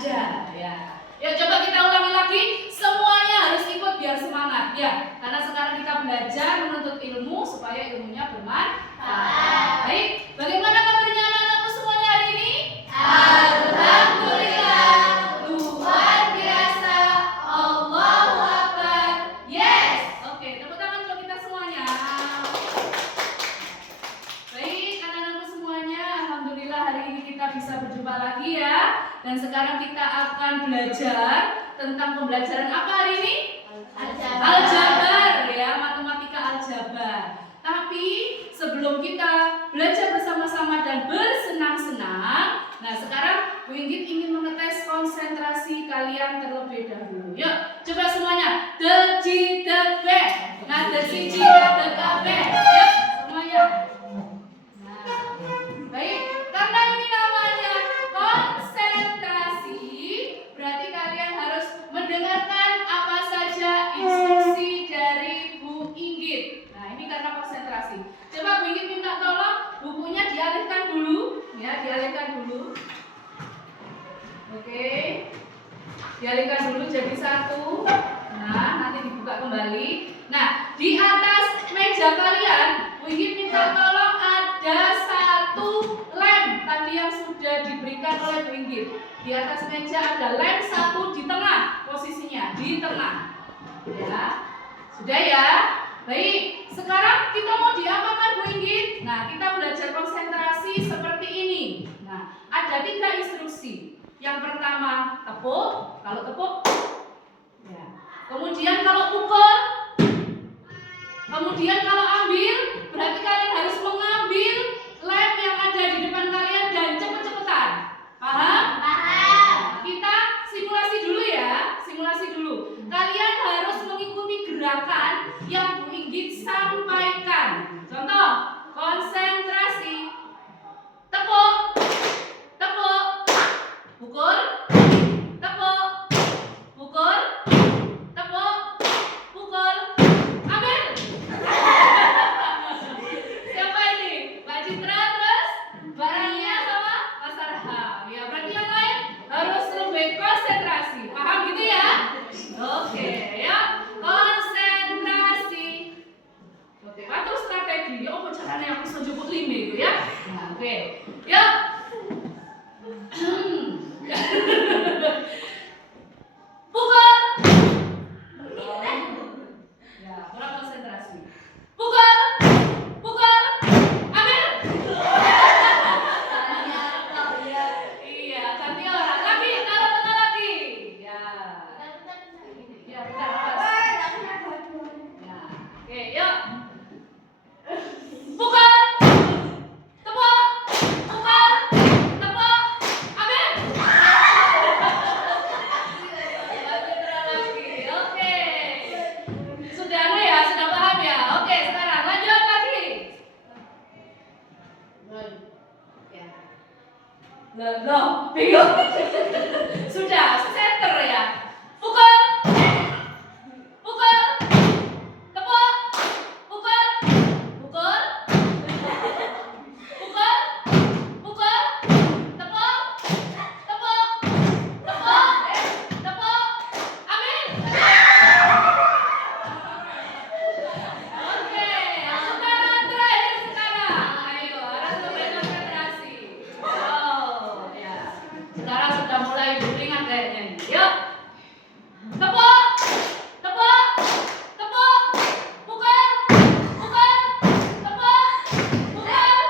ada ya. Ya coba kita ulangi lagi, semuanya harus ikut biar semangat ya. Karena sekarang kita belajar menuntut ilmu supaya ilmunya bermanfaat. Baik, bagaimana kabarnya anak-anakku semuanya hari ini? Alhamdulillah, luar biasa, Allahu Akbar, yes. Oke, tepuk tangan untuk kita semuanya. Baik, anak-anakku semuanya, alhamdulillah hari ini kita bisa berjumpa lagi ya. Dan sekarang kita akan belajar tentang pembelajaran apa hari ini? Aljabar ya, matematika aljabar. Tapi sebelum kita belajar bersama-sama dan bersenang-senang, nah sekarang Bu Inggit ingin mengetes konsentrasi kalian terlebih dahulu. Yuk, coba semuanya. Deji debe. Nah, deji debe. Yuk, semuanya. Nah, baik. Karena ini namanya konsentrasi, berarti kalian harus mendengarkan apa saja instruksi dari Bu Inggit. Nah, ini karena konsentrasi. Coba Bu Inggit minta tolong bukunya dialihkan dulu, ya, dialihkan dulu. Oke. Dialihkan dulu jadi satu. Nah, nanti dibuka kembali. Nah, di atas meja kalian, Bu Inggit minta tolong ada satu lem tadi yang sudah diberikan oleh Bu Inggit. Di atas meja ada lem satu di tengah, posisinya di tengah. Ya, sudah ya. Baik, sekarang kita mau diapakan Bu Inggit? Nah, kita belajar konsentrasi seperti ini. Nah, ada 3 instruksi. Yang pertama tepuk, kalau tepuk, ya. Kemudian kalau pukul, kemudian kalau ambil, berarti kalian harus mengambil lem yang ada di depan kalian dan cepet-cepetan. Paham? Paham. Kita simulasi dulu ya, simulasi dulu. Kalian harus mengikuti gerakan yang Bu Inggit sampaikan. Contoh, konsentrasi. Tepuk, tepuk, pukul, tepuk, pukul, tepuk, pukul, ambil. Siapa ini? Mbak Citra terus? Mbak Rania sama Mas Arham. Ya, berarti yang lain harus lebih konsentrasi. Paham gitu ya? Oke, ya. Konsentrasi. Oke, atur strategi. Ya, apa caranya aku sejupuk lime itu ya? Nah, oke. Ya. Pukul. Ya, kurang konsentrasi. Pukul. Pukul. Ambil. Iya, ganti orang. Lagi, taruh tengah lagi. Ya. Ya, bentar, pas. Ya. Oke, yuk. Pukul. Tepuk. Pukul. Tepuk. Ambil. Lagi. Oke. Sudah ya, sudah paham ya? Oke, sekarang lanjut lagi. Loh, bingung. Sudah, center ya. Pukul. Pukul. Tepuk. Pukul. Pukul. Pukul. Pukul. Tepuk. Tepuk. Tepuk. Tepuk. Ambil. Oke, sekarang terakhir sekarang. Ayo, harus lebih konsentrasi. Oh, ya. Sekarang sudah mulai beringat kayaknya. Yuk. Tepuk. Tepuk. Tepuk. Pukul. Pukul. Tepuk. Pukul.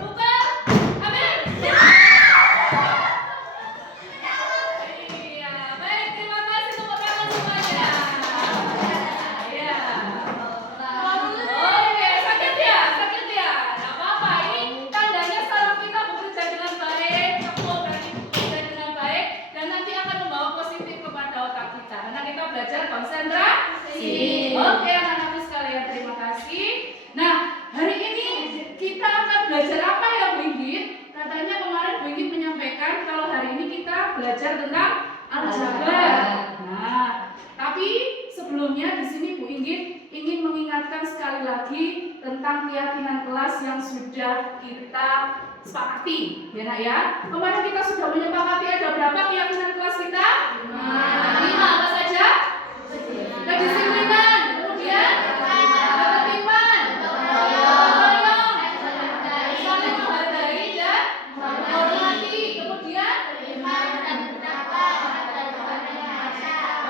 Pukul. Ambil. Iya, baik, terima kasih tepuk tangan semuanya. Iya. Oke, sakit ya? Sakit ya? Nggak apa-apa, ini tandanya saraf kita bekerja dengan baik. Tepuk berarti bekerja dengan baik dan nanti akan membawa positif kepada otak kita. Karena kita belajar konsentrasi. Oke, anak-anakku sekalian, terima kasih. Nah, hari ini kita akan belajar apa ya Bu Inggit? Katanya kemarin Bu Inggit menyampaikan kalau hari ini kita belajar tentang aljabar. Nah, tapi sebelumnya di sini Bu Inggit ingin mengingatkan sekali lagi tentang keyakinan kelas yang sudah kita sepakati, ya nak ya. Kemarin kita sudah menyepakati ada berapa keyakinan kelas kita? 5. Apa saja? Kedisiplinan, kemudian ketertiban, gotong royong, saling menghargai dan menghormati, kemudian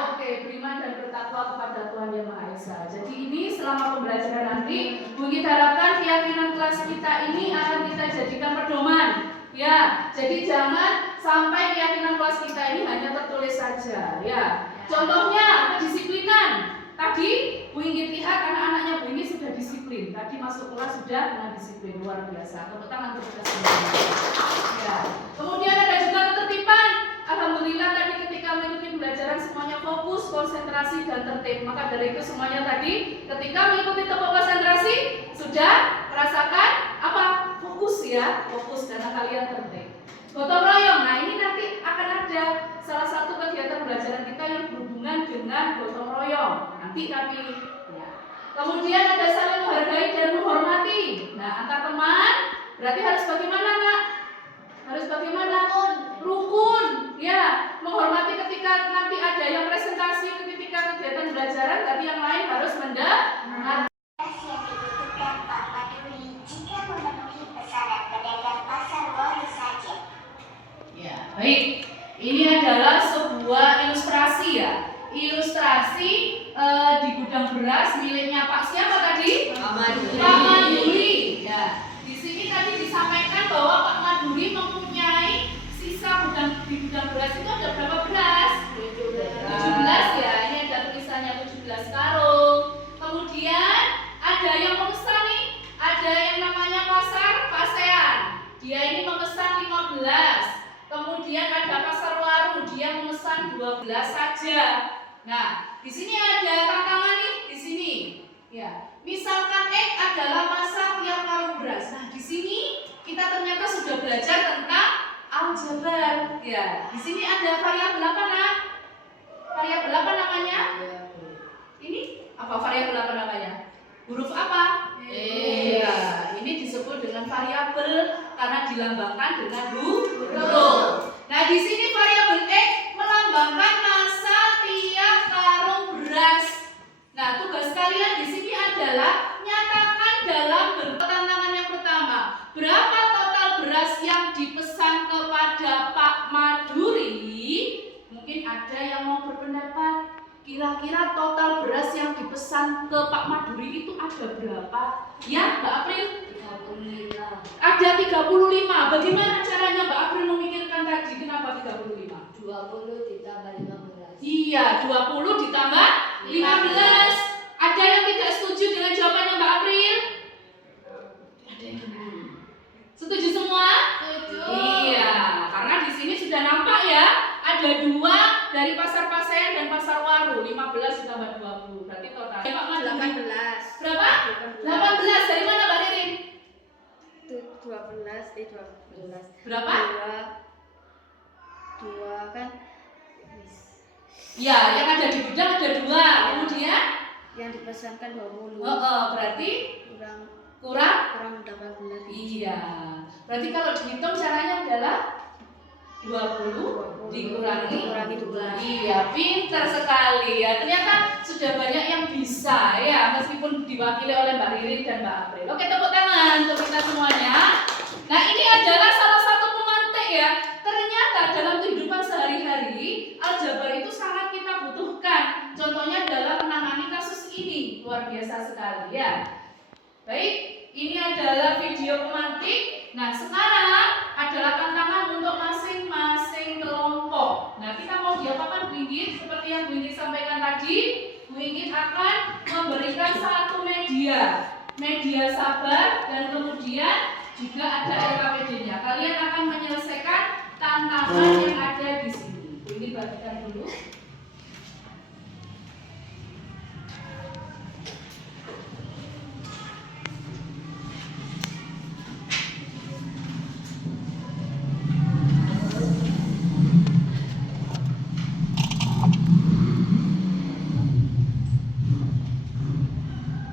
oke, beriman dan bertakwa kepada Tuhan Yang Maha Esa. Jadi ini selama pembelajaran nanti, Bu kita harapkan keyakinan kelas kita ini akan kita jadikan pedoman. Ya, jadi jangan sampai keyakinan kelas kita ini hanya tertulis saja. Ya, contohnya kedisiplinan. Tadi Bu Inggit lihat anak-anaknya Bu Inggit sudah disiplin. Tadi masuk kelas sudah dengan disiplin, luar biasa. Tepuk tangan untuk kita semua. Ya. Kemudian ada juga ketertiban. Alhamdulillah tadi ketika mengikuti pembelajaran semuanya fokus, konsentrasi dan tertib. Maka dari itu semuanya tadi ketika mengikuti tepuk konsentrasi sudah merasakan apa? Fokus ya, fokus karena kalian tertib. Gotong royong. Nah, ini nanti akan ada salah satu kegiatan pembelajaran kita yang berhubungan dengan gotong royong. Nanti kami ya. Kemudian ada saling menghargai dan menghormati. Nah, antar teman berarti harus bagaimana, Nak? Harus bagaimana? Rukun. Ya, menghormati ketika nanti ada yang presentasi, ketika kegiatan pembelajaran, berarti yang lain harus mendengar. Ya, baik. Ini adalah sebuah ilustrasi ya. Ilustrasi di gudang beras miliknya Pak siapa tadi? Pak Maduri. Ya. Di sini tadi disampaikan bahwa Pak Maduri mempunyai sisa di gudang beras itu ada berapa beras? 17 ya. Ini ada tulisannya 17 karung. Kemudian ada yang memesan nih, ada yang namanya pasean. Dia ini memesan 15. Kemudian ada pasar waru, dia memesan 12 saja. Nah, di sini ada tantangan nih, di sini. Ya, misalkan X adalah masa tiap karung beras. Nah, di sini kita ternyata sudah belajar tentang aljabar. Ya, di sini ada variabel apa, Nak? Variabel apa namanya? Ini apa variabel apa namanya? Huruf apa? Ya, ini disebut dengan variabel karena dilambangkan dengan huruf. Nah, di sini variabel X melambangkan masa tiap karung beras. Nah, tugas kalian di sini adalah nyatakan dalam tantangan yang pertama, berapa total beras yang dipesan kepada Pak Maduri? Mungkin ada yang mau berpendapat. Kira-kira total beras yang dipesan ke Pak Maduri itu ada berapa? Ya, Mbak April? 35. Ada 35. Bagaimana caranya Mbak April memikirkan tadi? Kenapa 35? 20 ditambah 15. Iya, 20 ditambah 15. Ada yang tidak setuju dengan jawabannya Mbak April? Ada yang gimana? Setuju semua? Setuju. Iya, karena di sini sudah nampak ya. Ada 2 dari pasar pasean dan pasar waru, 15 ditambah 20. Berarti total 18. Berapa? 18. Dari mana Mbak Ririn? 12. Berapa? 2 kan Ya, yang ada di gudang ada 2. Kemudian yang dipesankan 20. Berarti kurang 18. Iya. Berarti kalau dihitung caranya adalah 20 dikurangi 12. Iya, pintar sekali ya. Ternyata sudah banyak yang bisa ya, meskipun diwakili oleh Mbak Ririn dan Mbak April. Oke, tepuk tangan untuk kita semuanya. Nah, ini adalah salah satu pemantik ya. Ternyata dalam kehidupan sehari-hari, aljabar itu sangat kita butuhkan. Contohnya dalam menangani kasus ini, luar biasa sekali ya. Baik, ini adalah video pemantik. Nah, sekarang adalah tantangan untuk masing-masing kelompok. Nah, kita mau diapakan Bu Inggit? Seperti yang Bu Inggit sampaikan tadi, Bu Inggit akan memberikan satu media sabar, dan kemudian juga ada LKPD-nya. Kalian akan menyelesaikan tantangan yang ada di sini. Bu Inggit bagikan dulu.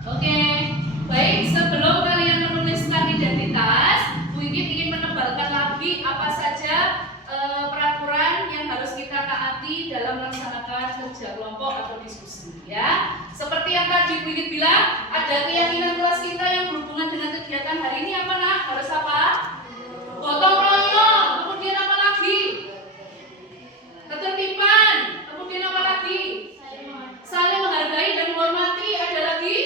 Oke, baik, sebelum kalian menuliskan identitas, Bu Inggit ingin menebak kerja kelompok atau diskusi ya. Seperti yang tadi Bu Igit bilang, ada keyakinan kelas kita yang berhubungan dengan kegiatan hari ini apa nak? Harus apa? Gotong royong. Kemudian apa lagi? Ketertiban. Kemudian apa lagi? Saling menghargai dan menghormati. Ada lagi?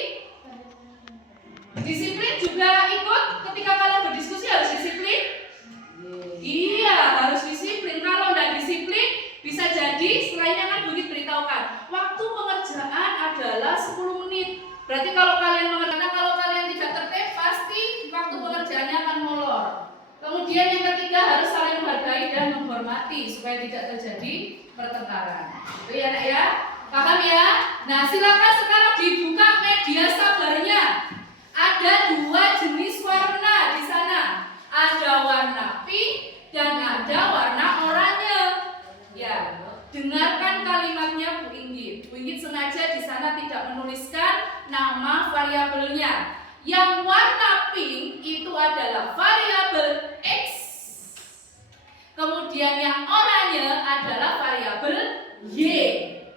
Disiplin juga ikut. Ketika kalian berdiskusi harus disiplin. Iya, harus disiplin. Kalau tidak disiplin, bisa jadi selainnya kan Bu Igit beritahukan, waktu pengerjaan adalah 10 menit. Berarti kalau kalian tidak tertib, pasti waktu pengerjaannya akan molor. Kemudian yang ketiga harus saling menghargai dan menghormati supaya tidak terjadi pertengkaran. Itu ya nak ya, paham ya? Nah silakan sekarang dibuka media sabarnya. Ada 2 jenis warna di sana. Ada warna pink dan ada warna oranye. Ya, dengarkan kalimatnya Bu Inggit. Bu Inggit sengaja di sana tidak menuliskan nama variabelnya. Yang warna pink itu adalah variabel X. Kemudian yang oranye adalah variabel Y.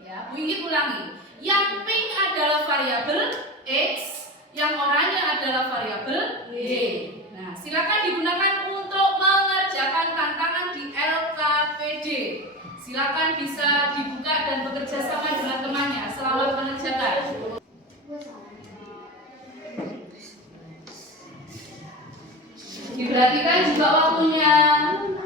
Ya, Bu Inggit ulangi. Yang pink adalah variabel X, yang oranye adalah variabel Y. Nah, silakan digunakan untuk mengerjakan tantangan di LKPD. Silakan bisa dibuka dan bekerja sama dengan temannya. Selamat mengerjakan. Diperhatikan juga waktunya.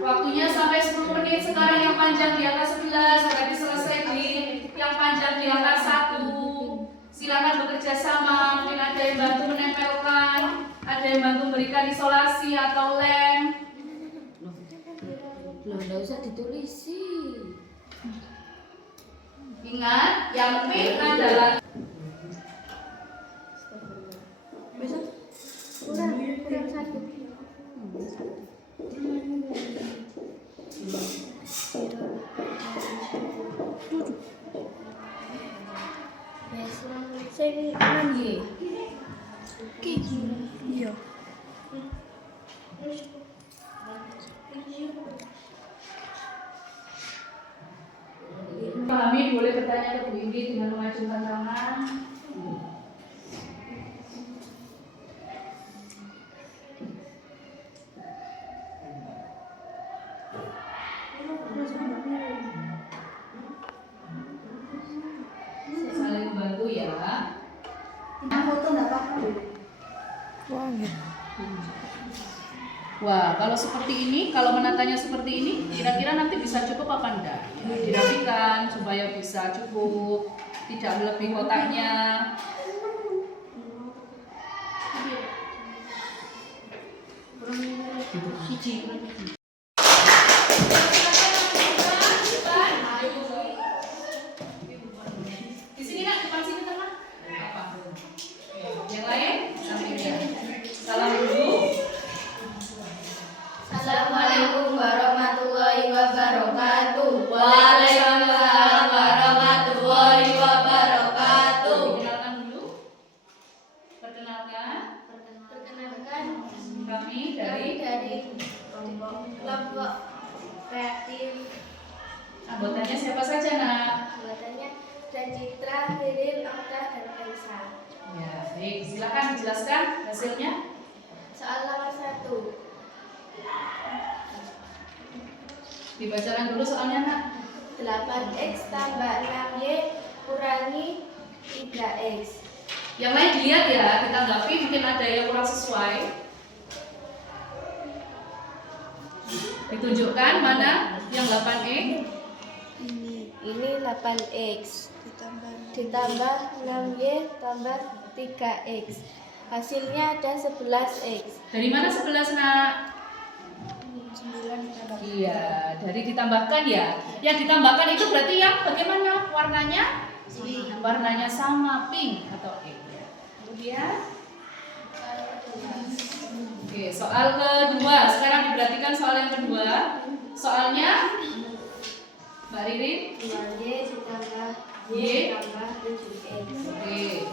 Waktunya sampai 10 menit. Sekarang yang panjang di atas 11, tadi selesai di yang panjang di atas 1. Silakan bekerja sama. Mungkin ada yang bantu menempelkan, ada yang bantu memberikan isolasi atau lem. Loh, enggak usah ditulisi. Ingat, yang pink adalah kurang 1. Saya 6Y. Iya. Pahami, boleh bertanya ke Bu Indi dengan mengacungkan tangan. Saling membantu ya. Foto enggak apa-apa. Wah, kalau seperti ini, kalau menatanya seperti ini, kira-kira nanti bisa cukup apa enggak? Dirapikan supaya bisa cukup, tidak melebihi kotaknya. Di sini nak, depan sini teman. Yang lain, sampingnya. Salam dulu. Assalamualaikum warahmatullahi wabarakatuh. Waalaikumsalam warahmatullahi wabarakatuh. Perkenalkan dulu. Perkenalkan. Perkenalkan, Kami kami dari dari kelompok kreatif. anggotanya siapa saja nak? Anggotanya dan Citra, Firil, Okta, dan Elsa. Ya, baik. Silakan dijelaskan hasilnya. Soal nomor 1. Dibacakan dulu soalnya nak. 8x tambah 6y kurangi 3x. Yang lain dilihat ya, ditanggapi mungkin ada yang kurang sesuai. Ditunjukkan mana yang 8e. Ini 8x ditambah 6y tambah 3x. Hasilnya ada 11x. Dari mana 11 nak? 9 Iya, dari ditambahkan ya. Yang ditambahkan itu berarti yang bagaimana warnanya? Warnanya sama, pink atau pink. Kemudian, oke, soal kedua. Sekarang diperhatikan soal yang kedua. Soalnya, Mbak Ririn. 2y ditambah Y. tambah 7x. Oke.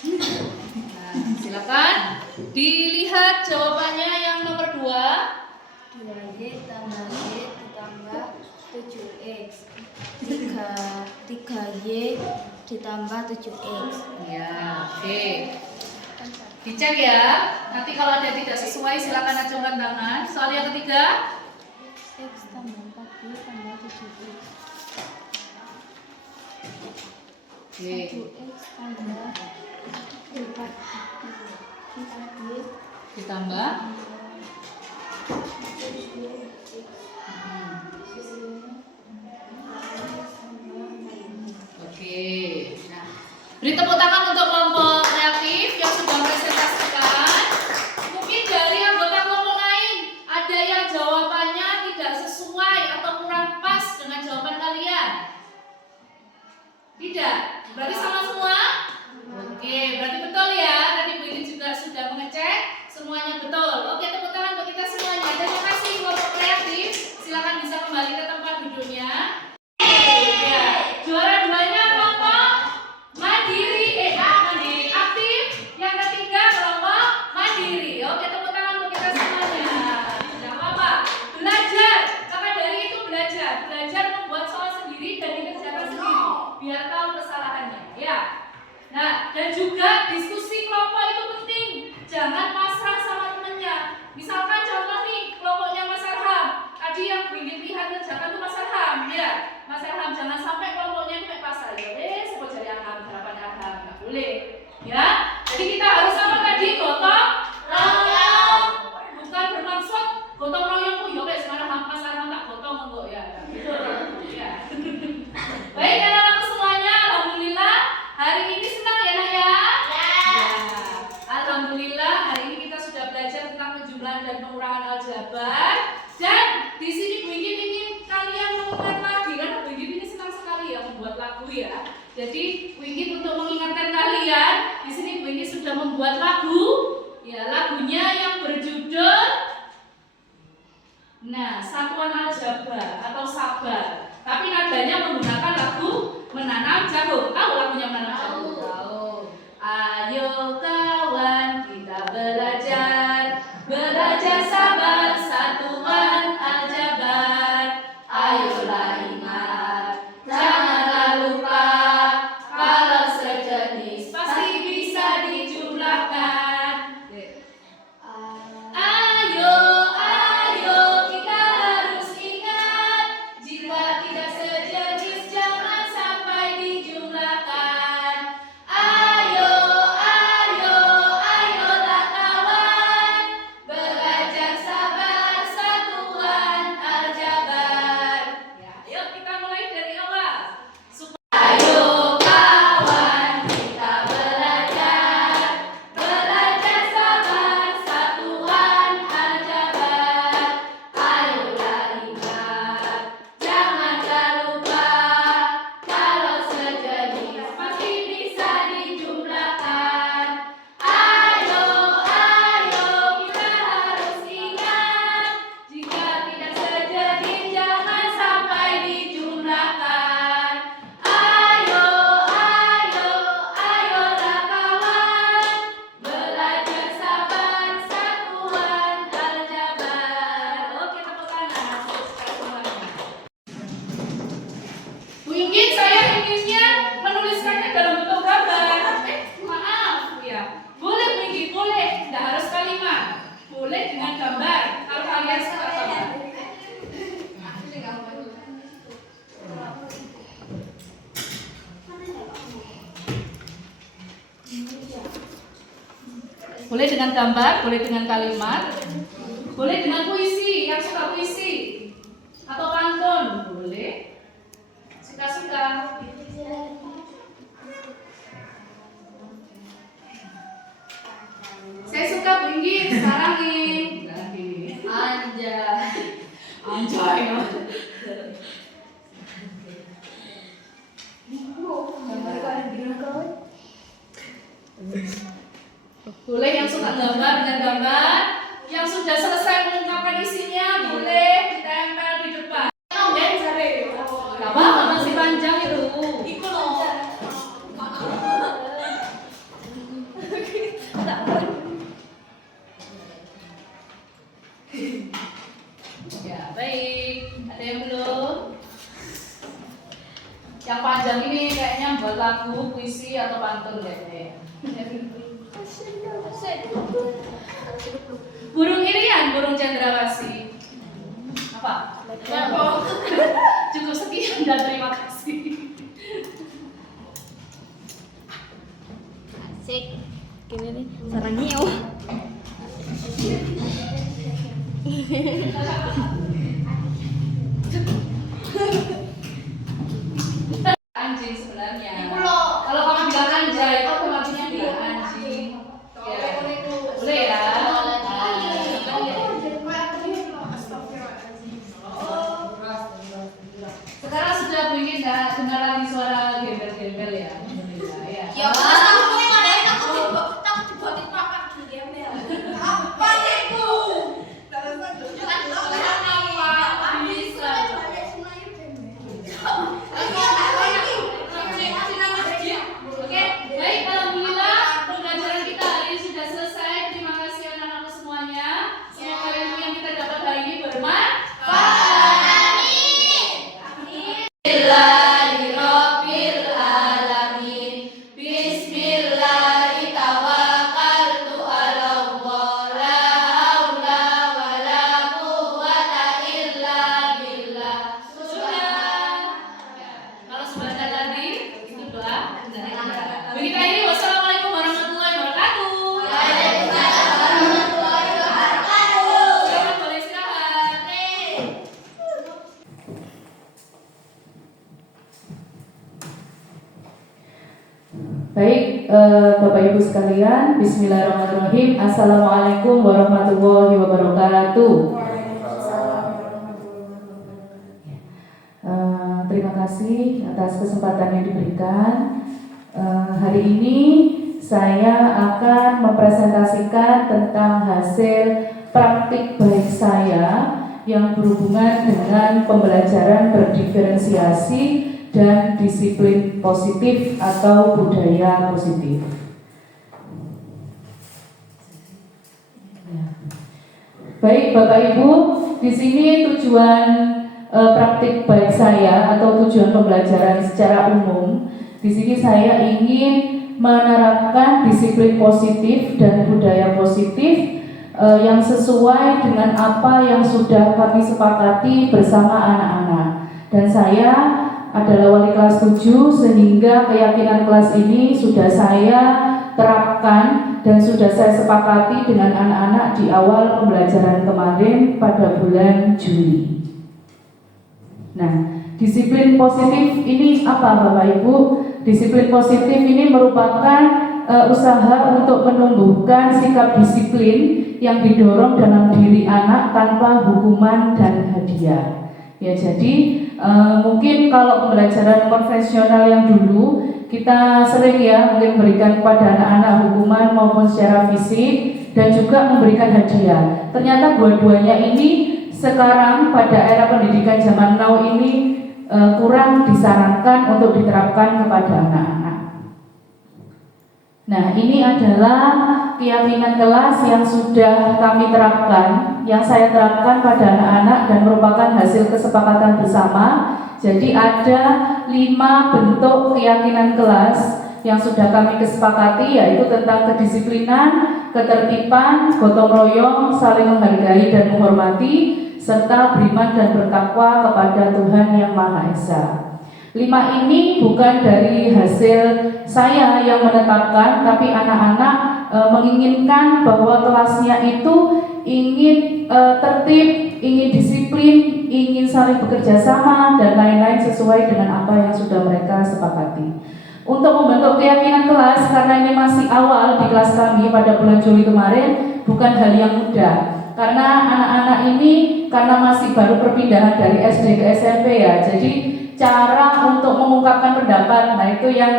Nah, silakan dilihat jawabannya yang nomor 2. 2y tambah y ditambah 7x 7X. 3Y ditambah 7X. Ya, oke. Dicek ya. Nanti kalau ada tidak sesuai silakan acungkan tangan. Soal yang ketiga. X tambah 4Y tambah 7X. Oke. 1X tambah 4Y Ditambah. Oke. Nah, beri tepuk tangan untuk kelompok kreatif yang sudah presentasikan. Mungkin dari anggota kelompok lain ada yang jawabannya tidak sesuai atau kurang pas dengan jawaban kalian. Tidak? Berarti sama semua? Oke, berarti betul ya. Tadi Bu ini juga sudah mengecek semuanya betul. Oke, tepuk tangan untuk kita semuanya. Terima kasih kelompok kreatif. Silakan bisa kembali ke tempat duduknya. Ya, juara duanya kelompok mandiri, mandiri aktif. Yang ketiga kelompok mandiri. Oke, tepuk tangan untuk kita semuanya. Tidak apa-apa. Belajar, maka dari itu belajar membuat soal sendiri dan dikerjakan sendiri, biar tahu kesalahannya. Ya. Nah, dan juga diskusi kelompok itu penting. Jangan pasrah sama temennya. Misalkan contoh nih, kelompoknya Mas Arham. Tadi yang bikin lihat kerjakan tuh Mas Arham, ya. Mas Arham, jangan sampai kelompoknya itu kayak pasrah. Ya wes, sebut jadi Arham, harapan Arham, nggak boleh. Ya, jadi kita harus apa tadi? Gotong royong. Bukan bermaksud gotong royong tuh, ya wes, Mas Arham tak gotong enggak ya. Gitu. Ya. Baik, anak-anak semuanya, alhamdulillah hari ini senang ya nak ya? Ya. Alhamdulillah hari ini kita sudah belajar tentang penjumlahan dan pengurangan aljabar. Dan di sini Bu Ingin ingin kalian mengulang lagi, karena Bu Ingin ini senang sekali ya membuat lagu ya. Jadi Bu Ingin untuk mengingatkan kalian, di sini Bu Ingin sudah membuat lagu. Ya, lagunya yang berjudul Satuan Aljabar atau Sabar. Tapi nadanya menggunakan lagu Menanam Jagung. Tahu lagunya Menanam Jagung? Tahu. Ayo kawan kita belajar sabar satuan aljabar. Ayolah ingat, janganlah lupa, kalau sejenis pasti bisa dijumlahkan. Ayo kita harus ingat, jika tidak sejenis jangan sampai dijumlahkan. Ayolah kawan, belajar sabar satuan aljabar. Ya, yuk kita mulai dari awal. Ayo kawan, kita belajar sabar satuan aljabar. Ayolah ingat, janganlah lupa, kalau sejenis pasti bisa dijumlahkan. Ayo kita harus ingat, jika tidak sejenis jangan sampai dijumlahkan. Ayolah kawan, belajar sabar satuan aljabar. Oke, tepuk tangan untuk semuanya. Bu Ingin, saya inginnya menuliskannya dalam bentuk gambar. Maaf ya. Boleh Bu Ingin, boleh. Tidak harus kalimat. Boleh dengan gambar. Kalau kalian suka gambar. Boleh dengan gambar, boleh dengan kalimat, boleh dengan puisi, yang suka puisi atau pantun, boleh. Suka-suka. Saya suka Bu Ingin sekarang nih. Anjay. Boleh yang suka gambar dengan gambar, yang sudah selesai mengungkapkan isinya boleh ditempel di depan. Gak apa-apa, masih panjang itu. Ya, baik. Ada yang belum? Yang panjang ini kayaknya buat lagu, puisi atau pantun kayaknya. Burung irian, burung cendrawasih. Apa? Cukup sekian dan terima kasih. Asik. Gini nih, sarang hiu. Anjing sebenarnya. Kalau kamu bilang anjay, kok maksudnya bilang anjing? Ya. Boleh ya. Sekarang sudah mungkin dengar lagi suara gembel-gembel ya. Alhamdulillah ya. Oke, baik, alhamdulillah pembelajaran kita hari ini sudah selesai. Terima kasih anak-anak semuanya. Semoga ilmu yang kita dapat hari ini bermanfaat. Bismillahirrahmanirrahim. Bismillahi tawakkaltu 'alallah. La haula wala quwwata illa billah. Kalau sebentar tadi itu doa. Begitu ini wassalamualaikum warahmatullahi wabarakatuh. Selamat boleh istirahat. Baik, Bapak Ibu sekalian, Bismillahirrahmanirrahim. Assalamualaikum warahmatullahi wabarakatuh. Terima kasih atas kesempatan yang diberikan. Hari ini saya akan mempresentasikan tentang hasil praktik baik saya yang berhubungan dengan pembelajaran berdiferensiasi dan disiplin positif atau budaya positif. Baik Bapak Ibu, di sini tujuan praktik baik saya atau tujuan pembelajaran secara umum. Di sini saya ingin menerapkan disiplin positif dan budaya positif yang sesuai dengan apa yang sudah kami sepakati bersama anak-anak. Dan saya adalah wali kelas 7 sehingga keyakinan kelas ini sudah saya terapkan dan sudah saya sepakati dengan anak-anak di awal pembelajaran kemarin pada bulan Juli. Nah, disiplin positif ini apa Bapak Ibu? Disiplin positif ini merupakan usaha untuk menumbuhkan sikap disiplin yang didorong dalam diri anak tanpa hukuman dan hadiah. Ya, jadi mungkin kalau pembelajaran konvensional yang dulu kita sering ya mungkin memberikan kepada anak-anak hukuman maupun secara fisik dan juga memberikan hadiah. Ternyata dua-duanya ini sekarang pada era pendidikan zaman now ini kurang disarankan untuk diterapkan kepada anak-anak. Nah, ini adalah keyakinan kelas yang sudah kami terapkan, yang saya terapkan pada anak-anak dan merupakan hasil kesepakatan bersama. Jadi ada 5 bentuk keyakinan kelas yang sudah kami kesepakati, yaitu tentang kedisiplinan, ketertiban, gotong royong, saling menghargai dan menghormati, serta beriman dan bertakwa kepada Tuhan Yang Maha Esa. 5 ini bukan dari hasil saya yang menetapkan, tapi anak-anak menginginkan bahwa kelasnya itu ingin tertib, ingin disiplin, ingin saling bekerja sama dan lain-lain sesuai dengan apa yang sudah mereka sepakati. Untuk membentuk keyakinan kelas, karena ini masih awal di kelas kami pada bulan Juli kemarin, bukan hal yang mudah. Karena anak-anak ini karena masih baru perpindahan dari SD ke SMP ya, jadi cara untuk mengungkapkan pendapat, nah itu yang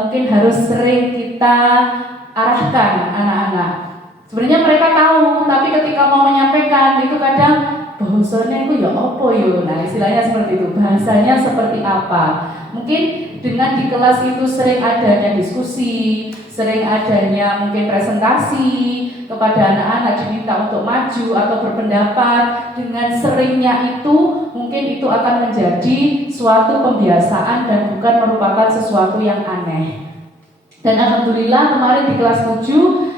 mungkin harus sering kita arahkan anak-anak. Sebenarnya mereka tahu, tapi ketika mau menyampaikan itu kadang bahasanya itu ya apa yo. Nah, istilahnya seperti itu. Bahasanya seperti apa? Mungkin dengan di kelas itu sering adanya diskusi, sering adanya mungkin presentasi kepada anak-anak diminta untuk maju atau berpendapat. Dengan seringnya itu mungkin itu akan menjadi suatu pembiasaan dan bukan merupakan sesuatu yang aneh. Dan alhamdulillah kemarin di kelas 7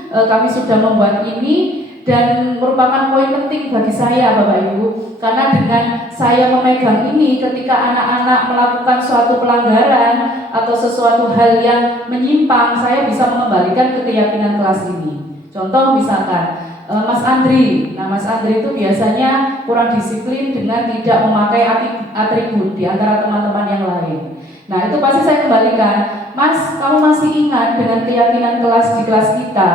kami sudah membuat ini dan merupakan poin penting bagi saya Bapak Ibu, karena dengan saya memegang ini ketika anak-anak melakukan suatu pelanggaran atau sesuatu hal yang menyimpang, saya bisa mengembalikan ke keyakinan kelas ini. Contoh misalkan Mas Andri. Nah, Mas Andri itu biasanya kurang disiplin dengan tidak memakai atribut di antara teman-teman yang lain. Nah, itu pasti saya kembalikan, Mas, kamu masih ingat dengan keyakinan kelas di kelas kita?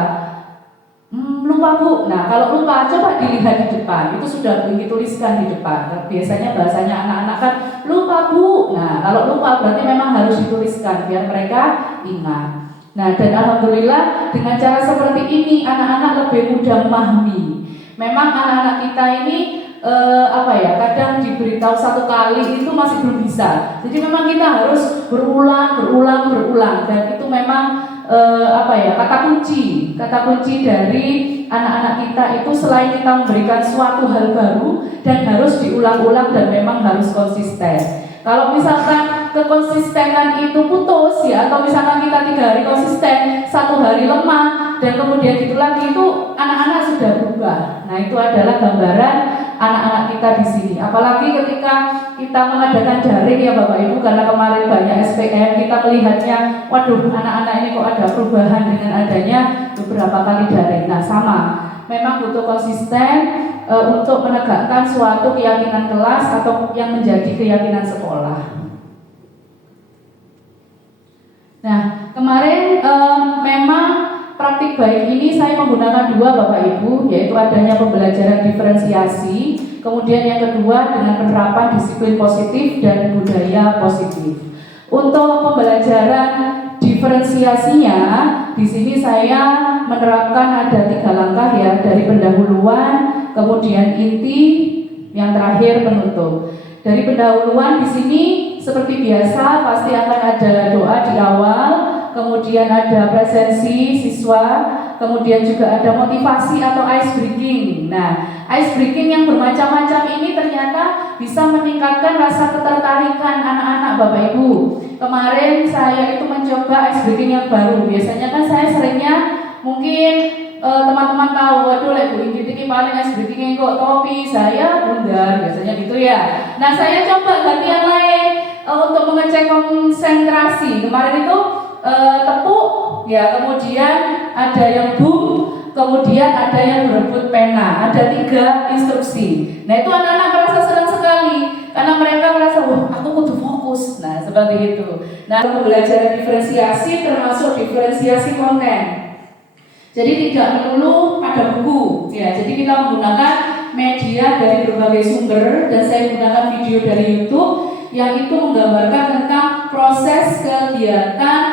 Lupa Bu. Nah, kalau lupa coba dilihat di depan. Itu sudah dituliskan di depan. Biasanya bahasanya anak-anak kan lupa Bu. Nah, kalau lupa berarti memang harus dituliskan biar mereka ingat. Nah, dan alhamdulillah dengan cara seperti ini anak-anak lebih mudah memahami. Memang anak-anak kita ini kadang diberitahu satu kali itu masih belum bisa. Jadi memang kita harus berulang dan itu memang kata kunci dari anak-anak kita itu selain kita memberikan suatu hal baru dan harus diulang-ulang dan memang harus konsisten. Kalau misalkan kekonsistenan itu putus ya, atau misalkan kita 3 hari konsisten, 1 hari lemah dan kemudian gitu lagi, itu anak-anak sudah berubah. Nah, itu adalah gambaran anak-anak kita di sini. Apalagi ketika kita mengadakan daring ya Bapak Ibu, karena kemarin banyak SPM, kita melihatnya, waduh anak-anak ini kok ada perubahan dengan adanya beberapa kali daring. Nah, sama, memang butuh konsisten untuk menegakkan suatu keyakinan kelas atau yang menjadi keyakinan sekolah. Nah, kemarin memang praktik baik ini saya menggunakan 2 Bapak Ibu, yaitu adanya pembelajaran diferensiasi, kemudian yang kedua dengan penerapan disiplin positif dan budaya positif. Untuk pembelajaran diferensiasinya, di sini saya menerapkan ada 3 langkah ya, dari pendahuluan, kemudian inti, yang terakhir penutup. Dari pendahuluan di sini seperti biasa pasti akan ada doa di awal, kemudian ada presensi siswa, kemudian juga ada motivasi atau ice breaking. Nah, ice breaking yang bermacam-macam ini ternyata bisa meningkatkan rasa ketertarikan anak-anak Bapak Ibu. Kemarin saya itu mencoba ice breaking yang baru. Biasanya kan saya seringnya mungkin teman-teman tahu, waduh Bu Ingrid paling ice breaking kok topi, saya bundar, biasanya gitu ya. Nah, saya coba ganti yang lain untuk mengecek konsentrasi. Kemarin itu tepuk ya, kemudian ada yang boom, kemudian ada yang berebut pena, ada 3 instruksi. Nah, itu anak-anak merasa senang sekali karena mereka merasa, wah aku kudu fokus. Nah, seperti itu. Nah, pembelajaran diferensiasi termasuk diferensiasi konten. Jadi tidak melulu pada buku ya, jadi kita menggunakan media dari berbagai sumber, dan saya menggunakan video dari YouTube yang itu menggambarkan tentang proses kegiatan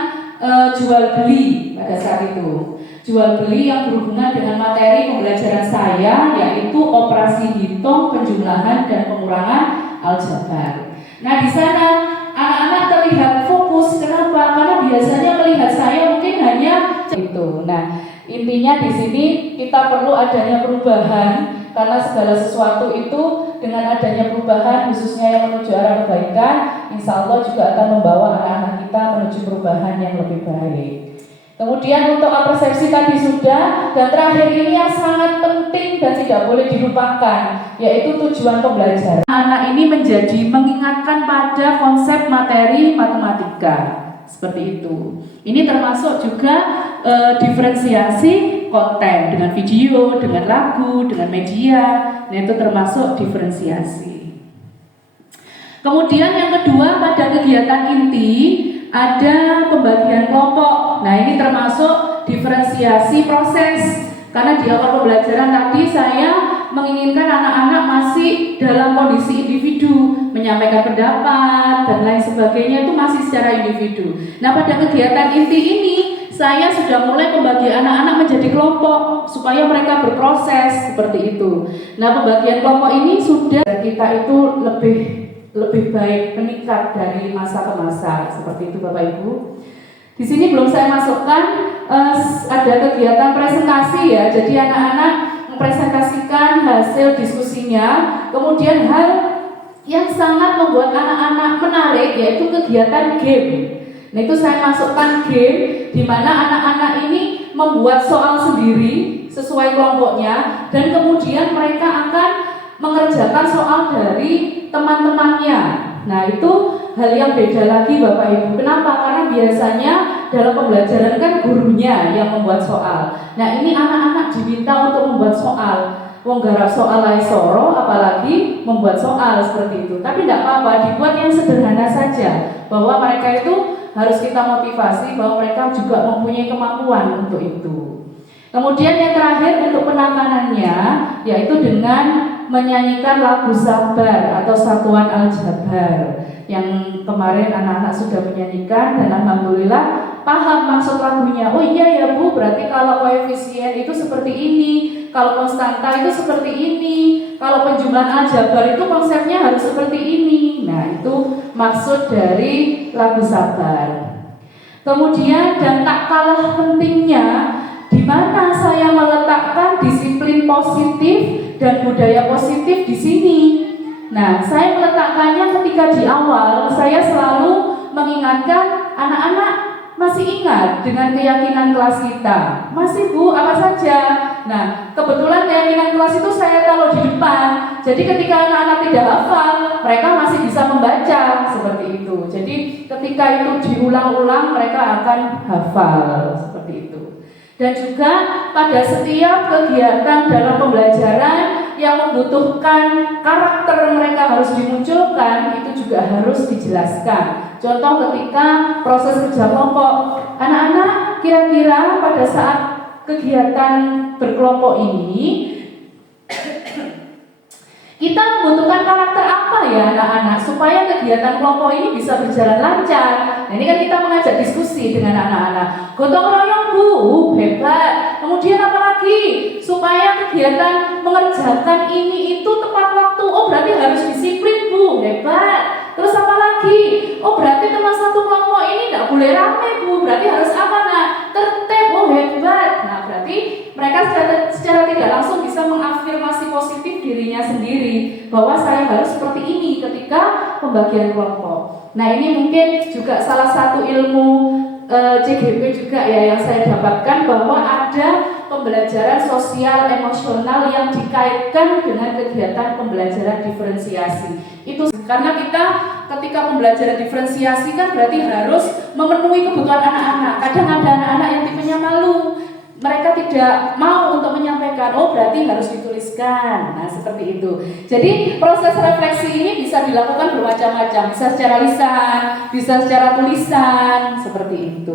jual beli pada saat itu. Jual beli yang berhubungan dengan materi pembelajaran saya, yaitu operasi hitung, penjumlahan dan pengurangan aljabar. Nah, di sana anak-anak terlihat fokus. Kenapa? Karena biasanya melihat saya mungkin hanya itu. Nah, intinya di sini kita perlu adanya perubahan, karena segala sesuatu itu dengan adanya perubahan, khususnya yang menuju arah kebaikan, insya Allah juga akan membawa anak-anak kita menuju perubahan yang lebih baik. Kemudian untuk persepsi tadi sudah, dan terakhir ini yang sangat penting dan tidak boleh dilupakan, yaitu tujuan pembelajaran. Anak ini menjadi mengingatkan pada konsep materi matematika. Seperti itu. Ini termasuk juga diferensiasi konten dengan video, dengan lagu, dengan media. Nah, itu termasuk diferensiasi. Kemudian yang kedua, pada kegiatan inti ada pembagian kelompok. Nah, ini termasuk diferensiasi proses. Karena di awal pembelajaran tadi saya menginginkan anak-anak masih dalam kondisi individu, menyampaikan pendapat dan lain sebagainya itu masih secara individu. Nah, pada kegiatan inti ini saya sudah mulai membagi anak-anak menjadi kelompok supaya mereka berproses seperti itu. Nah, pembagian kelompok ini sudah kita itu lebih baik meningkat dari masa ke masa seperti itu Bapak Ibu. Di sini belum saya masukkan ada kegiatan presentasi ya. Jadi anak-anak mempresentasikan hasil diskusinya. Kemudian hal yang sangat membuat anak-anak menarik yaitu kegiatan game. Nah, itu saya masukkan game di mana anak-anak ini membuat soal sendiri sesuai kelompoknya dan kemudian mereka akan mengerjakan soal dari teman-temannya. Nah, itu hal yang beda lagi Bapak Ibu. Kenapa? Karena biasanya dalam pembelajaran kan gurunya yang membuat soal. Nah, ini anak-anak diminta untuk membuat soal. Wong garap soal lai soro, apalagi membuat soal seperti itu. Tapi tidak apa-apa, dibuat yang sederhana saja. Bahwa mereka itu harus kita motivasi bahwa mereka juga mempunyai kemampuan untuk itu. Kemudian yang terakhir untuk penakanannya yaitu dengan menyanyikan lagu Sabar atau Satuan Al-Jabar yang kemarin anak-anak sudah menyanyikan dan alhamdulillah paham maksud lagunya. Oh iya ya Bu, berarti kalau koefisien itu seperti ini, kalau konstanta itu seperti ini, kalau penjumlahan aljabar itu konsepnya harus seperti ini. Nah, itu maksud dari lagu Sabar. Kemudian dan tak kalah pentingnya, di mana saya meletakkan disiplin positif dan budaya positif di sini. Nah, saya meletakkannya ketika di awal saya selalu mengingatkan anak-anak masih ingat dengan keyakinan kelas kita. Masih Bu, apa saja? Nah, kebetulan keyakinan kelas itu saya taruh di depan. Jadi ketika anak-anak tidak hafal, mereka masih bisa membaca seperti itu. Jadi ketika itu diulang-ulang, mereka akan hafal seperti itu. Dan juga pada setiap kegiatan dalam pembelajaran yang membutuhkan karakter mereka harus dimunculkan, itu juga harus dijelaskan. Contoh ketika proses kerja kelompok, anak-anak kira-kira pada saat kegiatan berkelompok ini kita membutuhkan karakter apa ya anak-anak supaya kegiatan kelompok ini bisa berjalan lancar. Nah, ini kan kita mengajak diskusi dengan anak-anak. Gotong royong Bu, hebat. Kemudian apa lagi? Supaya kegiatan mengerjakan ini itu tepat waktu. Oh, berarti harus disiplin Bu, hebat. Terus apa lagi? Oh, berarti teman satu kelompok ini tidak boleh rame Bu. Berarti harus apa nak? Tertib, oh hebat. Nah, berarti mereka secara tidak langsung bisa mengafirmasi positif dirinya sendiri bahwa saya harus seperti ini ketika pembagian kelompok. Nah, ini mungkin juga salah satu ilmu CGP juga ya yang saya dapatkan bahwa ada pembelajaran sosial emosional yang dikaitkan dengan kegiatan pembelajaran diferensiasi. Itu karena kita ketika pembelajaran diferensiasi kan berarti harus memenuhi kebutuhan anak-anak. Kadang ada anak-anak yang tipenya malu. Mereka tidak mau untuk menyampaikan, oh berarti harus dituliskan. Nah, seperti itu. Jadi proses refleksi ini bisa dilakukan bermacam-macam, bisa secara lisan, bisa secara tulisan, seperti itu.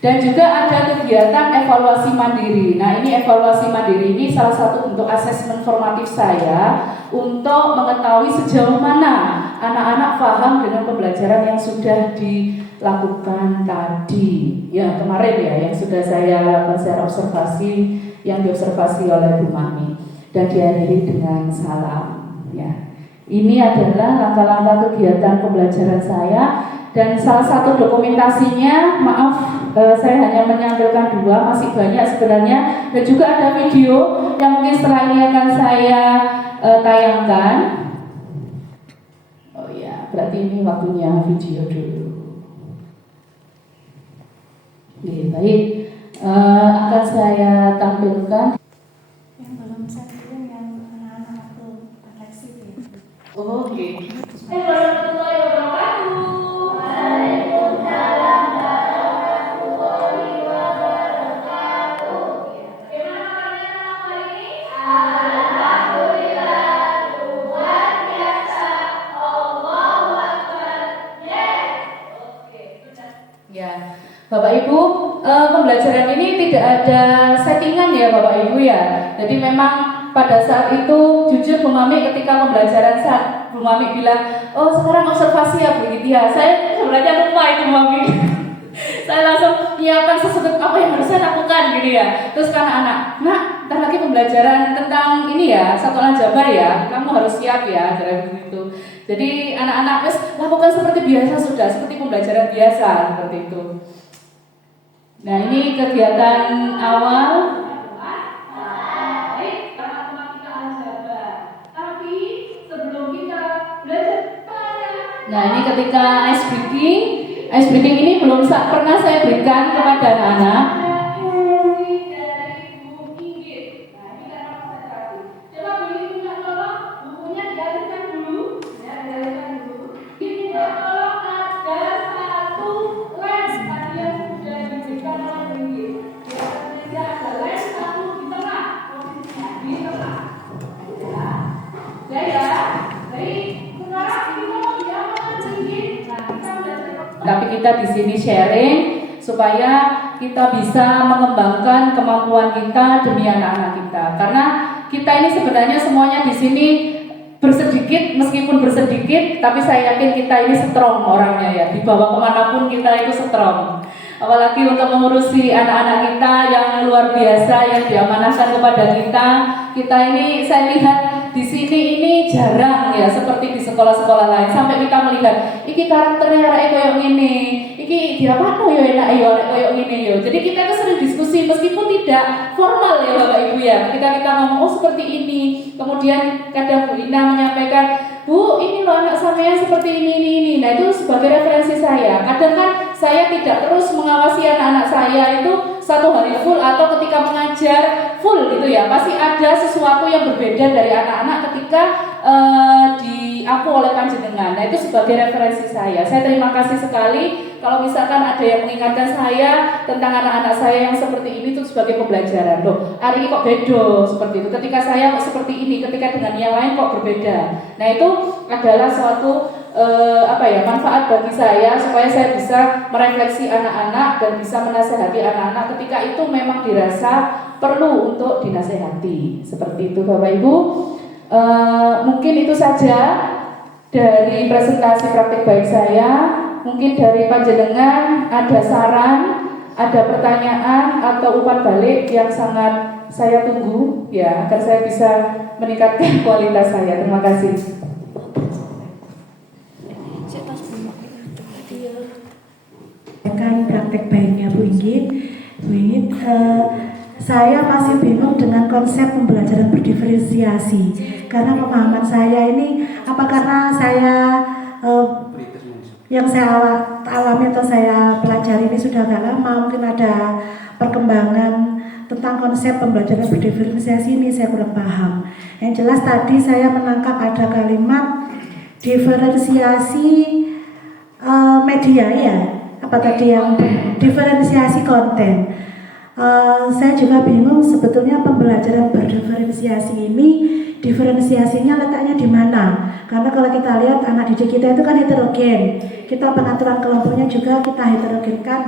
Dan juga ada kegiatan evaluasi mandiri. Nah, ini evaluasi mandiri ini salah satu bentuk asesmen formatif saya untuk mengetahui sejauh mana anak-anak paham dengan pembelajaran yang sudah dilakukan tadi. Ya, kemarin ya yang sudah saya lakukan secara observasi yang diobservasi oleh Bu Mami dan diakhiri dengan salam. Ya. Ini adalah langkah-langkah kegiatan pembelajaran saya. Dan salah satu dokumentasinya, maaf saya hanya menyampaikan 2, masih banyak sebenarnya. Dan juga ada video yang mungkin setelah ini akan saya tayangkan. Oh ya, berarti ini waktunya video dulu. Oke, baik, akan saya tampilkan. Yang belum saya kirim yang anak-anak waktu refleksi ya. Oh, oke. Warahmatullahi wabarakatuh. Waalaikumsalam warahmatullahi wabarakatuh. Bagaimana kalian hari ini? Alhamdulillah, luar biasa. Allahu Akbar. Yes. Oke, sudah. Ya, Bapak Ibu, pembelajaran ini tidak ada settingan ya Bapak Ibu ya. Jadi memang pada saat itu jujur Bu Mami ketika Bu Mami bilang, oh sekarang observasi ya Bu Nitya. Saya sebenarnya lupa itu Bu Mami. Saya langsung menyiapkan sesuatu apa yang harus saya lakukan gitu ya. Terus kan anak, ntar lagi pembelajaran tentang ini ya, satuan Jabar ya, kamu harus siap ya, begitu. Jadi anak-anak wes lakukan seperti biasa sudah, seperti pembelajaran biasa seperti itu. Nah ini kegiatan awal. Tapi sebelum kita belajar nah ini ketika ice breaking ini belum pernah saya berikan kepada anak-anak. Tapi kita di sini sharing supaya kita bisa mengembangkan kemampuan kita demi anak-anak kita. Karena kita ini sebenarnya semuanya di sini bersedikit, meskipun bersedikit, tapi saya yakin kita ini strong orangnya ya. Dibawa kemanapun kita itu strong. Apalagi untuk mengurusi anak-anak kita yang luar biasa yang diamanahkan kepada kita. Kita ini saya lihat di sini ini jarang ya seperti di sekolah-sekolah lain sampai kita melihat iki karakternya arek koyo ngene, iki diapakno yo enak yo arek koyo ngene yo. Jadi kita itu sering diskusi meskipun tidak formal ya Bapak Ibu ya. Ketika kita ngomong oh seperti ini, kemudian kadang Bu Ina menyampaikan, Bu ini loh anak sampean seperti ini. Nah itu sebagai referensi saya. Kadang kan saya tidak terus mengawasi anak-anak saya itu satu hari full atau ketika mengajar full gitu ya. Pasti ada sesuatu yang berbeda dari anak-anak ketika diapu oleh panjenengan. Nah itu sebagai referensi saya. Saya terima kasih sekali kalau misalkan ada yang mengingatkan saya tentang anak-anak saya yang seperti ini itu sebagai pembelajaran. Loh, hari ini kok beda seperti itu. Ketika saya kok seperti ini, ketika dengan yang lain kok berbeda. Nah itu adalah suatu manfaat bagi saya supaya saya bisa merefleksi anak-anak dan bisa menasehati anak-anak ketika itu memang dirasa perlu untuk dinasehati. Seperti itu Bapak Ibu. Mungkin itu saja dari presentasi praktik baik saya. Mungkin dari panjenengan ada saran, ada pertanyaan atau umpan balik yang sangat saya tunggu ya agar saya bisa meningkatkan kualitas saya. Terima kasih. Kan praktek baiknya Bu Inggit. Saya masih bingung dengan konsep pembelajaran berdiferensiasi karena pemahaman saya ini apa karena saya yang saya alami atau saya pelajari ini sudah agak lama, mungkin ada perkembangan tentang konsep pembelajaran berdiferensiasi ini saya kurang paham. Yang jelas tadi saya menangkap ada kalimat diferensiasi media ya, apa tadi yang diferensiasi konten. Saya juga bingung sebetulnya pembelajaran berdiferensiasi ini diferensiasinya letaknya di mana? Karena kalau kita lihat anak didik kita itu kan heterogen. Kita pengaturan kelompoknya juga kita heterogenkan,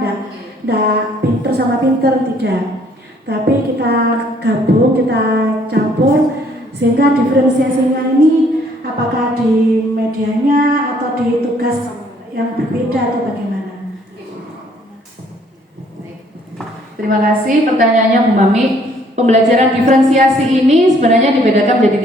enggak pinter sama pinter tidak. Tapi kita gabung, kita campur sehingga diferensiasinya ini apakah di medianya atau di tugas yang berbeda atau bagaimana? Terima kasih pertanyaannya Bu Mami. Pembelajaran diferensiasi ini sebenarnya dibedakan menjadi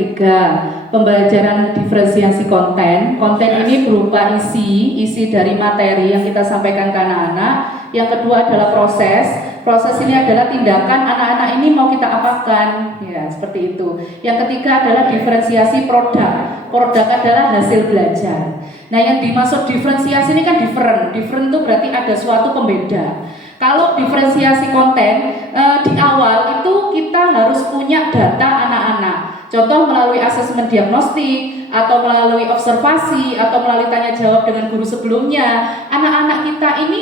3. Pembelajaran diferensiasi konten. Konten ini berupa isi dari materi yang kita sampaikan ke anak-anak. Yang kedua adalah proses. Proses ini adalah tindakan anak-anak ini mau kita apakan, ya seperti itu. Yang ketiga adalah diferensiasi produk. Produk adalah hasil belajar. Nah yang dimaksud diferensiasi ini kan different. Different itu berarti ada suatu pembeda. Kalau diferensiasi konten di awal itu kita harus punya data anak-anak. Contoh melalui asesmen diagnostik atau melalui observasi atau melalui tanya jawab dengan guru sebelumnya. Anak-anak kita ini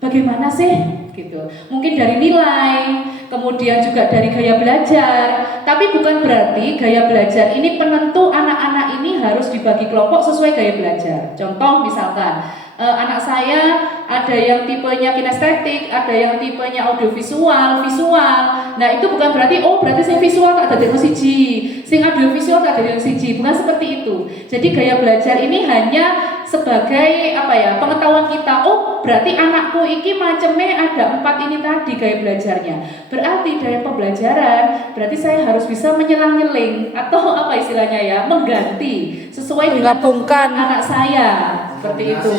bagaimana sih? Gitu. Mungkin dari nilai, kemudian juga dari gaya belajar. Tapi bukan berarti gaya belajar ini penentu anak-anak ini harus dibagi kelompok sesuai gaya belajar. Contoh misalkan anak saya ada yang tipenya kinestetik, ada yang tipenya audiovisual, visual. Nah itu bukan berarti berarti saya visual tak ada siji, Sing audiovisual kadang yang siji, bukan seperti itu. Jadi gaya belajar ini hanya sebagai apa ya, pengetahuan kita. Oh, berarti anakku iki macamnya ada 4 ini tadi gaya belajarnya. Berarti dari pembelajaran, berarti saya harus bisa menyelang-nyeling atau apa istilahnya ya, mengganti sesuai dengan kebutuhan anak saya. Seperti itu.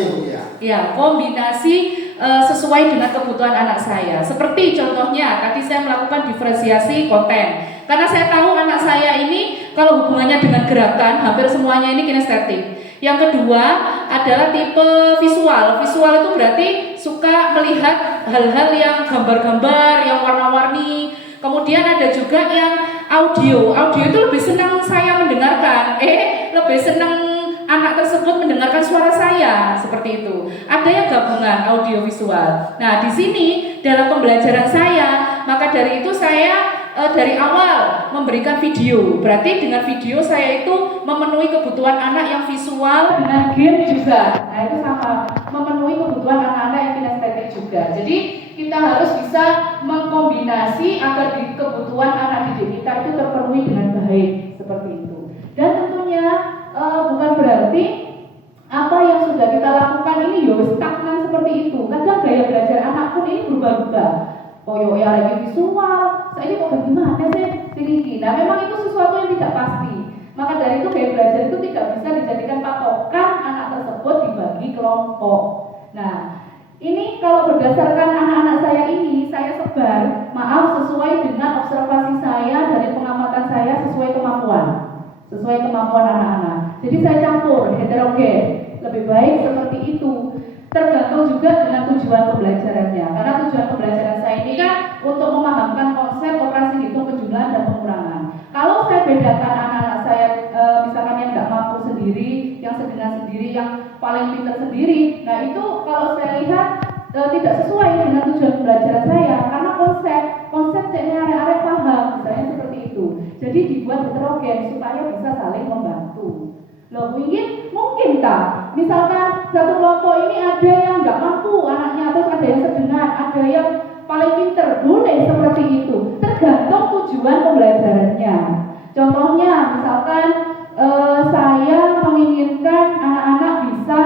Ya, kombinasi sesuai dengan kebutuhan anak saya. Seperti contohnya, tadi saya melakukan diferensiasi konten. Karena saya tahu anak saya ini kalau hubungannya dengan gerakan, hampir semuanya ini kinestetik. Yang kedua adalah tipe visual. Visual itu berarti suka melihat hal-hal yang gambar-gambar, yang warna-warni. Kemudian ada juga yang audio. Audio itu lebih senang saya mendengarkan. Lebih senang anak tersebut mendengarkan suara saya, seperti itu. Ada yang gabungan audio visual. Nah, di sini dalam pembelajaran saya, maka dari itu saya dari awal memberikan video. Berarti dengan video saya itu memenuhi kebutuhan anak yang visual, dengan game juga. Nah, itu sama, memenuhi kebutuhan anak-anak yang kinestetik juga. Jadi kita harus bisa mengkombinasi agar kebutuhan anak didik kita itu terpenuhi dengan baik, seperti itu. Dan tentunya bukan berarti apa yang sudah kita lakukan ini stagnan seperti itu. Kadang gaya belajar anak pun ini berubah-ubah. Koyo ya lagi visual, saya ini kok gimana sih tinggi. Nah, memang itu sesuatu yang tidak pasti. Maka dari itu gaya belajar itu tidak bisa dijadikan patokan anak tersebut dibagi kelompok. Nah, ini kalau berdasarkan anak-anak saya ini, saya sebar, maaf, sesuai dengan observasi saya dari pengamatan saya sesuai kemampuan anak-anak. Jadi saya campur, heterogen, lebih baik seperti itu. Tergantung juga dengan tujuan pembelajarannya. Karena tujuan pembelajaran saya ini kan untuk memahamkan konsep operasi hitung penjumlahan dan pengurangan. Kalau saya bedakan anak-anak saya, misalkan yang tidak mampu sendiri, yang sedang sendiri, yang paling pintar sendiri, nah itu kalau saya lihat tidak sesuai dengan tujuan pembelajaran saya. Karena konsep ceknya arek-arek paham, misalnya seperti itu. Jadi dibuat heterogen supaya bisa saling membantu. Loh, mungkin tak? Misalkan satu kelompok ini ada yang nggak mampu anaknya, terus ada yang sedengan, ada yang paling pinter, boleh seperti itu. Tergantung tujuan pembelajarannya. Contohnya, misalkan saya menginginkan anak-anak bisa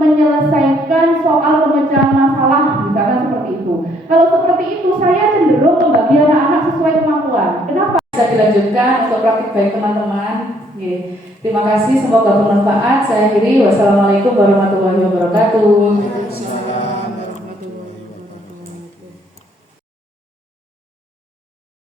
menyelesaikan soal pemecahan masalah, misalkan seperti itu. Kalau seperti itu, saya cenderung membagi anak-anak sesuai kemampuan. Kenapa? Bisa dilanjutkan untuk praktik baik teman-teman. Terima kasih, semoga bermanfaat. Saya akhiri. Wassalamualaikum warahmatullahi wabarakatuh.